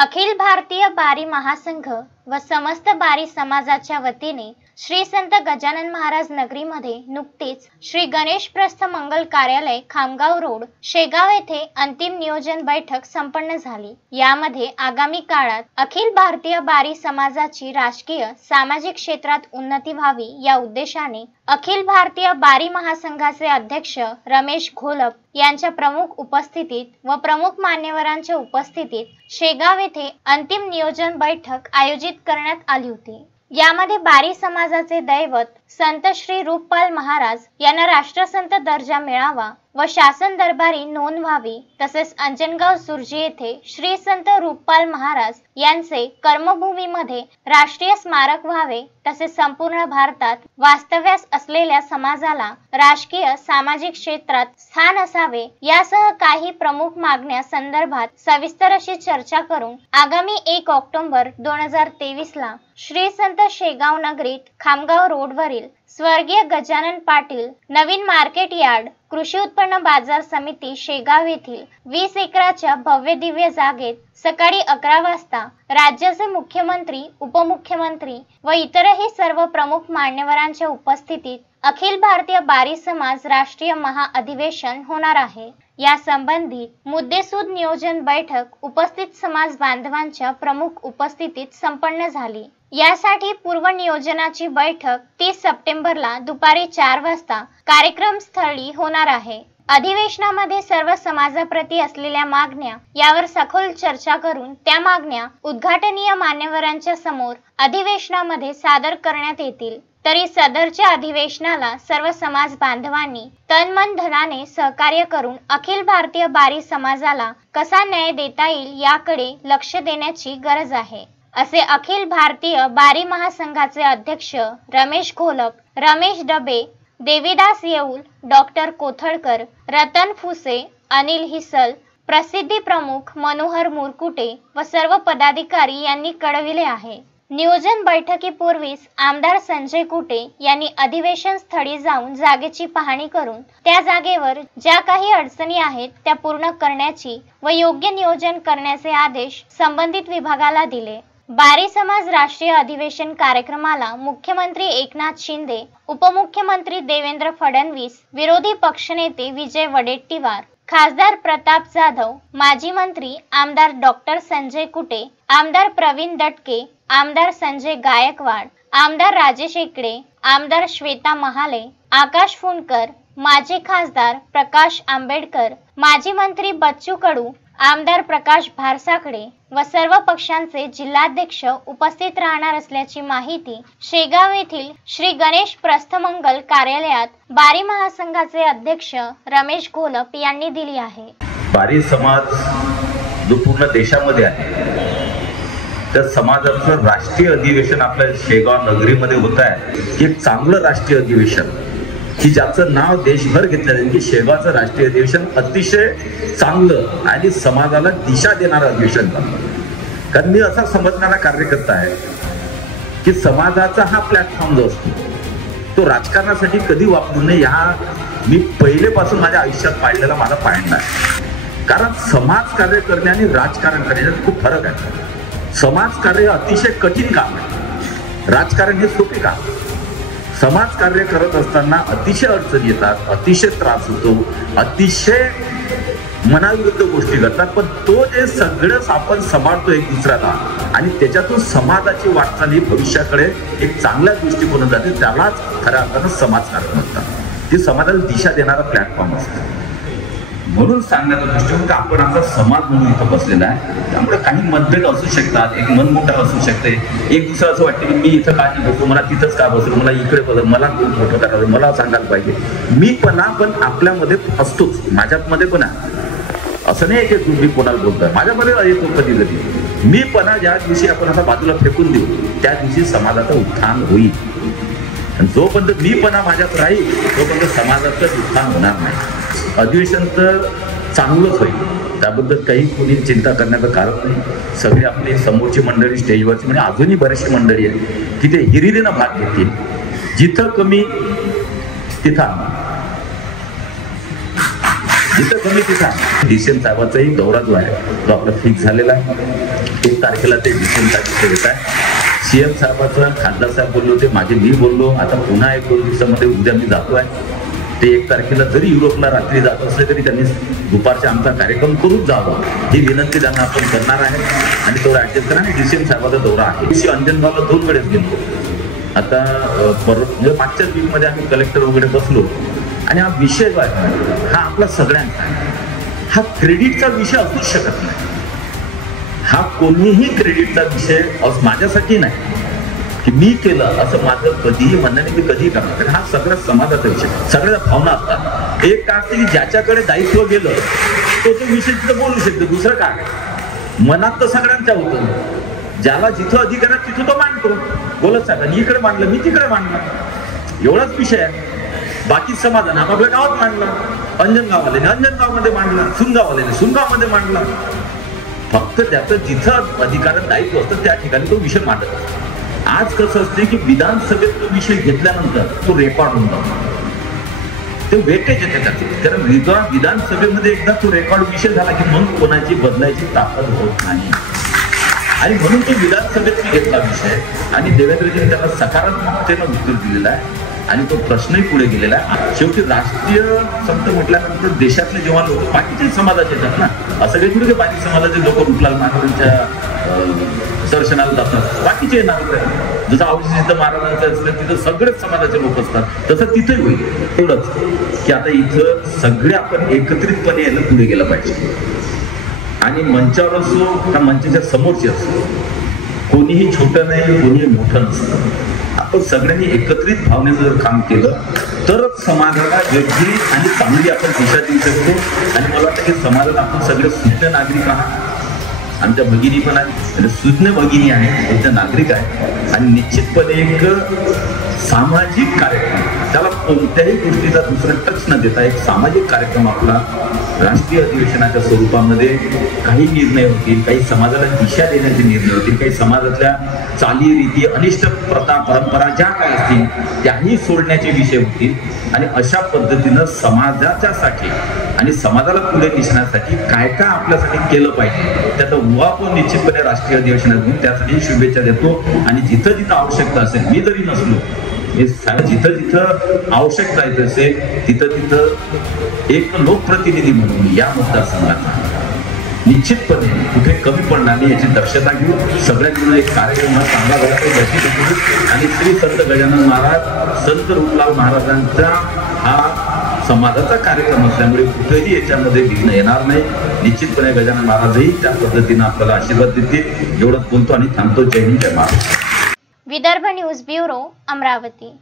अखिल भारतीय बारी महासंघ व समस्त बारी समाजाच्या वतीने श्री संत गजानन महाराज नगरीमध्ये नुकतीच श्री गणेश प्रस्थ मंगल कार्यालय खामगाव रोड शेगाव येथे अंतिम नियोजन बैठक संपन्न झाली। यामध्ये आगामी काळात अखिल भारतीय बारी समाजाची राजकीय सामाजिक क्षेत्रात उन्नती व्हावी या उद्देशाने अखिल भारतीय बारी महासंघाचे अध्यक्ष रमेश घोलप यांच्या प्रमुख उपस्थितीत व प्रमुख मान्यवरांच्या उपस्थितीत शेगाव येथे अंतिम नियोजन बैठक आयोजित करण्यात आली होती। यामध्ये बारी समाजाचे दैवत संत श्री रूपपाल महाराज यांना राष्ट्रसंत दर्जा मिळावा व शासन दरबारी नोंद व्हावी, तसेच अंजनगाव सुरजी येथे श्री संत रूपपाल महाराज यांचे कर्मभूमीमध्ये राष्ट्रीय स्मारक व्हावे, तसेच संपूर्ण भारतात वास्तव्यास असलेल्या समाजाला राजकीय सामाजिक क्षेत्रात स्थान असावे यासह काही प्रमुख मागण्या संदर्भात सविस्तर अशी चर्चा करून आगामी 1 ऑक्टोबर 2023 ला श्री संत शेगाव नगरीत खामगाव रोडवरील स्वर्गीय गजानन पाटील नवीन मार्केट यार्ड कृषी उत्पन्न बाजार समिती शेगाव येथील 20 एकराच्या भव्य दिव्य जागेत सकाळी 11 वाजता राज्याचे मुख्यमंत्री, उपमुख्यमंत्री व इतरही सर्व प्रमुख मान्यवरांच्या उपस्थितीत अखिल भारतीय बारी समाज राष्ट्रीय महाअधिवेशन होणार आहे। या संबंधित मुद्देसूद नियोजन बैठक उपस्थित समाज बांधवांच्या प्रमुख उपस्थितीत संपन्न झाली। यासाठी पूर्व नियोजनाची बैठक 30 सप्टेंबरला दुपारी 4 वाजता कार्यक्रम स्थळी होणार आहे। अधिवेशनामध्ये सर्व समाजाप्रती असलेल्या मागण्या यावर सखोल चर्चा करून त्या मागण्या उद्घाटनीय मान्यवरांच्या समोर अधिवेशनामध्ये सादर करण्यात येतील। तरी सदरच्या अधिवेशनाला सर्व समाज बांधवांनी तन मन धनाने सहकार्य करून अखिल भारतीय बारी समाजाला कसा न्याय देता येईल याकडे लक्ष देण्याची गरज आहे, असे अखिल भारतीय बारी महासंघाचे अध्यक्ष रमेश घोलप, रमेश डबे, देवीदास येऊल, डॉक्टर कोथळकर, रतन फुसे, अनिल हिसल, प्रसिद्धी प्रमुख मनोहर मुरकुटे व सर्व पदाधिकारी यांनी कळविले आहे। नियोजन बैठकीपूर्वीच आमदार संजय कुटे यांनी अधिवेशन स्थळी जाऊन जागेची पाहणी करून त्या जागेवर ज्या काही अडचणी आहेत त्या पूर्ण करण्याची व योग्य नियोजन करण्याचे आदेश संबंधित विभागाला दिले। बारी समाज राष्ट्रीय अधिवेशन कार्यक्रमाला मुख्यमंत्री एकनाथ शिंदे, उपमुख्यमंत्री देवेंद्र फडणवीस, विरोधी पक्षनेते विजय वडेट्टीवार, खासदार प्रताप जाधव, माजी मंत्री आमदार डॉक्टर संजय कुटे, आमदार प्रवीण दटके, आमदार संजय गायकवाड, आमदार राजेश एकड़े, आमदार श्वेता महाले, आकाश फुंडकर, माजी खासदार प्रकाश आंबेडकर, माजी मंत्री बच्चू कडू, आमदार प्रकाश भारसाकडे व सर्व पक्षांचे जिल्हाध्यक्ष उपस्थित राहणार असल्याची माहिती शेगाव येथील श्री गणेश प्रस्थमंगल कार्यालयात बारी महासंघाचे अध्यक्ष रमेश घोलप यांनी दिली आहे। बारी समाज जो पूर्ण देशामध्ये आहे त्या समाजाचं राष्ट्रीय अधिवेशन आपल्या शेगाव नगरीमध्ये होत आहे। एक चांगलं राष्ट्रीय अधिवेशन की ज्याचं नाव देशभर घेतलं जाईल की शेगावचं राष्ट्रीय अधिवेशन अतिशय चांगलं आणि समाजाला दिशा देणारं अधिवेशन बनलं। कारण मी असा समजणारा कार्यकर्ता आहे की समाजाचा हा प्लॅटफॉर्म जो असतो तो राजकारणासाठी कधी वापरू नये, हा मी पहिलेपासून माझ्या आयुष्यात पाहिलेला मला पाहिला आहे। कारण समाज कार्य करणे आणि राजकारण करण्यात खूप फरक आहे। समाज कार्य अतिशय कठीण काम आहे, राजकारण हे सोपे काम। समाज कार्य करत असताना अतिशय अडचणी येतात, अतिशय त्रास होतो, अतिशय मनाविरुद्ध गोष्टी घडतात, पण तो जे सगळं आपण सांभाळतो एक दुसऱ्याला आणि त्याच्यातून समाजाची वाटचाल ही भविष्याकडे एक चांगल्या दृष्टिकोन जाते, त्यालाच खऱ्या अर्थानं समाजकारण म्हणतात। ते समाजाला दिशा देणारा प्लॅटफॉर्म असतो। म्हणून सांगण्याचा दृष्टिकोन की आपण आता समाज म्हणून इथं बसलेला आहे, त्यामुळे काही मतभेद असू शकतात, एक मनमोठा असू शकते, एक दुसरं असं वाटतं की मी इथं का नाही बसतो, मला तिथंच का बसलो, मला इकडे बसलो, मला खूप मोठं करावं, मला सांगायला पाहिजे। मीपणा पण आपल्यामध्ये असतोच, माझ्यामध्ये पण आहे। असं नाही की तुम्ही कोणाला बोलताय, माझ्यामध्ये येतो कधी कधी मीपणा। ज्या दिवशी आपण असा बाजूला फेकून देऊ त्या दिवशी समाजाचं उत्थान होईल। जोपर्यंत मीपणा माझ्यात राहील तोपर्यंत समाजाचं उत्थान होणार नाही। अधिवेशन तर चांगलंच होईल, त्याबद्दल काही कोणी चिंता करण्याचं कारण नाही। सगळी आपली समोरची मंडळी स्टेजवरची म्हणजे अजूनही बरीचशी मंडळी आहे की ते हिरिरीनं भाग घेतील, जिथं कमी तिथं जिथं कमी तिथं डीसीएम साहेबाचाही दौरा जो आहे तो आपला फिक्स झालेला आहे. 1 तारखेला ते डीसीएम साहेब येत आहे. सीएम साहेबाचं खासदार साहेब बोलले होते, मागे मी बोललो, आता पुन्हा 1-2 दिवसामध्ये उद्या मी जातो आहे. ते 1 तारखेला जरी युरोपला रात्री जात असले तरी त्यांनी दुपारचा आमचा कार्यक्रम करून जावं ही विनंती त्यांना आपण करणार आहे. आणि तो ऍडजस्ट करा. आणि डीसीएम साहेबाचा दौरा आहे. अंजनगावला 2 वेळेस गेलो. आता म्हणजे मागच्याच वीकमध्ये आम्ही कलेक्टर वगैरे बसलो. आणि हा विषय जो आहे हा आपला सगळ्यांचा आहे. हा क्रेडिटचा विषय असूच शकत नाही. हा कोणीही क्रेडिटचा विषय माझ्यासाठी नाही की मी केलं असं माझं कधीही म्हणणं नाही, मी कधीही करणार. कारण हा सगळ्या समाजाचा विषय, सगळ्या भावना असतात. एक काय असते की ज्याच्याकडे दायित्व गेलं तो विषय तिथं बोलू शकतो. दुसरं काय मनात तर सगळ्यांच्या होतं. ज्याला जिथं अधिकार आहे तिथं तो मांडतो, बोलत सांगा इकडे मांडलं मी तिकडे मांडलं, एवढाच विषय आहे. बाकी समाधान आपापल्या गावात मांडला, अंजनगाववाले अंजनगावमध्ये मांडला, सुनगाववाले सुनगावमध्ये मांडला. फक्त त्याचं जिथं अधिकार दायित्व असतं त्या ठिकाणी तो विषय मांडत असतो. आज कसं असते की विधानसभेत तो विषय घेतल्यानंतर तो रेकॉर्ड होऊन जातो, ते वेटेज येते त्याचे. कारण विधानसभेमध्ये एकदा तो रेकॉर्ड विषय झाला की मग कोणाची बदलायची ताकद होत नाही. आणि म्हणून तो विधानसभेत घेतला विषय आणि देवेंद्रजींनी त्याला सकारात्मकतेनं उत्तर दिलेलं आहे. आणि तो प्रश्नही पुढे गेलेला आहे. शेवटी राष्ट्रीय संत म्हटल्यानंतर देशातले जेव्हा लोक बाकीचे समाजाचे येतात ना, असं काही थोडी बाकी समाजाचे लोक रुपलाल महाराजांच्या दर्शनाला जातात, बाकीचे येणार. जसं औषध महाराजांचं असलं तिथं सगळेच समाजाचे लोक असतात, तसं तिथेही होईल. एवढंच की आता इथं सगळे आपण एकत्रितपणे यायला पुढे गेलं पाहिजे. आणि मंचावर असो का मंचाच्या समोरचे असो, कोणीही छोटं नाही, कोणीही मोठं नसतं. आपण सगळ्यांनी एकत्रित भावनेचं जर काम केलं तरच समाजाला योग्य आणि चांगली आपण दिशा देऊ शकतो. आणि मला वाटतं की समाजात आपण सगळे सुज्ञ नागरिक आहात. आमच्या भगिनी पण आहेत, सुज्ञ भगिनी आहेत, सुज्ञ नागरिक आहेत. आणि निश्चितपणे एक सामाजिक कार्यक्रम, त्याला कोणत्याही गोष्टीचा दुसरा टच न देता एक सामाजिक कार्यक्रम आपला राष्ट्रीय अधिवेशनाच्या स्वरूपामध्ये काही निर्णय होतील, काही समाजाला दिशा देण्याचे निर्णय होतील, काही समाजातल्या चाली रीती अनिष्ट प्रथा परंपरा ज्या काय असतील त्याही सोडण्याचे विषय होतील. आणि अशा पद्धतीनं समाजाच्यासाठी आणि समाजाला पुढे दिसण्यासाठी काय काय आपल्यासाठी केलं पाहिजे त्याचा उहापोह निश्चितपणे राष्ट्रीय अधिवेशनात घेऊन त्यासाठी शुभेच्छा देतो. आणि जिथं जिथं आवश्यकता असेल, मी जरी नसलो, जिथं जिथं आवश्यकता येत असेल तिथं तिथं एक लोकप्रतिनिधी म्हणून या मतदारसंघाचा निश्चितपणे कुठे कमी पडणार नाही याची दक्षता घेऊ. सगळ्यांकडून एक कार्यक्रम हा चांगला झाला. आणि श्री संत गजानन महाराज, संत रूपलाल महाराजांचा हा समाजाचा कार्यक्रम असल्यामुळे कुठेही याच्यामध्ये विघ्न येणार नाही. निश्चितपणे गजानन महाराजही त्या पद्धतीनं आपल्याला आशीर्वाद देतील. एवढंच बोलतो आणि थांबतो. जय हिंद, जय महाराज. Vidarbha news bureau, Amravati.